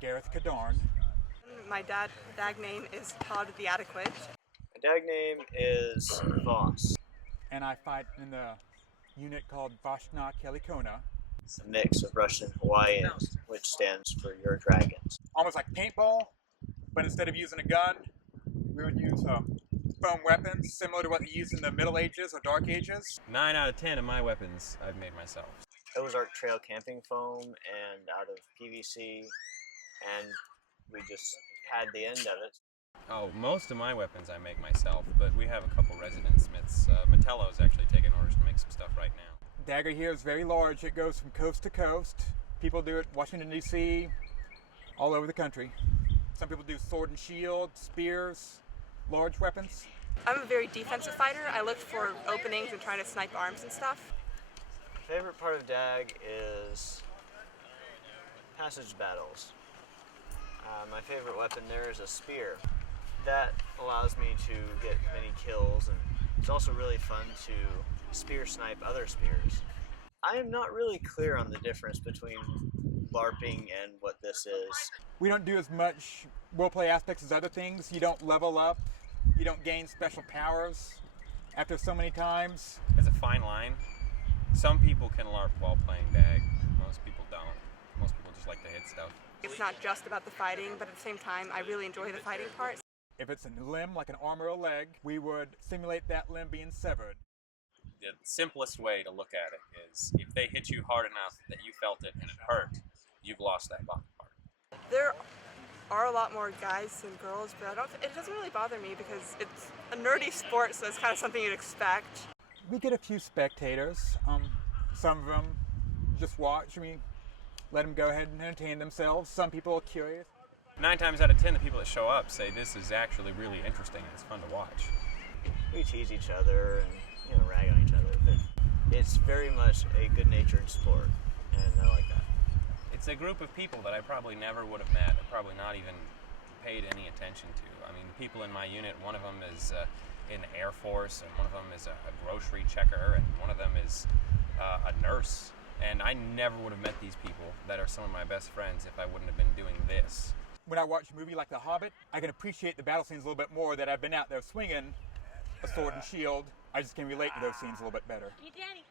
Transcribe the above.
Cadarn. My dag name is Todd the Adequate. My dag name is Vash. And I fight in the unit called Vash Kelekona. It's a mix of Russian and Hawaiian, which stands for Your Dragons. Almost like paintball, but instead of using a gun, we would use foam weapons, similar to what they used in the Middle Ages or Dark Ages. 9 out of 10 of my weapons I've made myself. Ozark Trail camping foam and out of PVC, and we just had the end of it. Oh, most of my weapons I make myself, but we have a couple resident smiths. Metello's actually taking orders to make some stuff right now. Dagger here is very large. It goes from coast to coast. People do it Washington, D.C., all over the country. Some people do sword and shield, spears, large weapons. I'm a very defensive fighter. I look for openings and try to snipe arms and stuff. My favorite part of DAG is passage battles. My favorite weapon there is a spear. That allows me to get many kills, and it's also really fun to spear snipe other spears. I am not really clear on the difference between LARPing and what this is. We don't do as much roleplay aspects as other things. You don't level up. You don't gain special powers after so many times. It's a fine line. Some people can LARP while playing DAG. Most people don't. Most people just like to hit stuff. It's not just about the fighting, but at the same time, I really enjoy the fighting part. If it's a limb, like an arm or a leg, we would simulate that limb being severed. The simplest way to look at it is if they hit you hard enough that you felt it and it hurt, you've lost that body part. There are a lot more guys than girls, but it doesn't really bother me because it's a nerdy sport, so it's kind of something you'd expect. We get a few spectators. Some of them just watch. We let them go ahead and entertain themselves. Some people are curious. 9 times out of 10, the people that show up say this is actually really interesting and it's fun to watch. We tease each other and rag on each other, but it's very much a good-natured sport, and I like that. It's a group of people that I probably never would have met, or probably not even paid any attention to. I mean, the people in my unit, one of them is in the Air Force, and one of them is a grocery checker, and one of them is a nurse. And I never would have met these people that are some of my best friends if I wouldn't have been doing this. When I watch a movie like The Hobbit, I can appreciate the battle scenes a little bit more that I've been out there swinging a sword and shield. I just can relate to those scenes a little bit better. Hey, Daddy.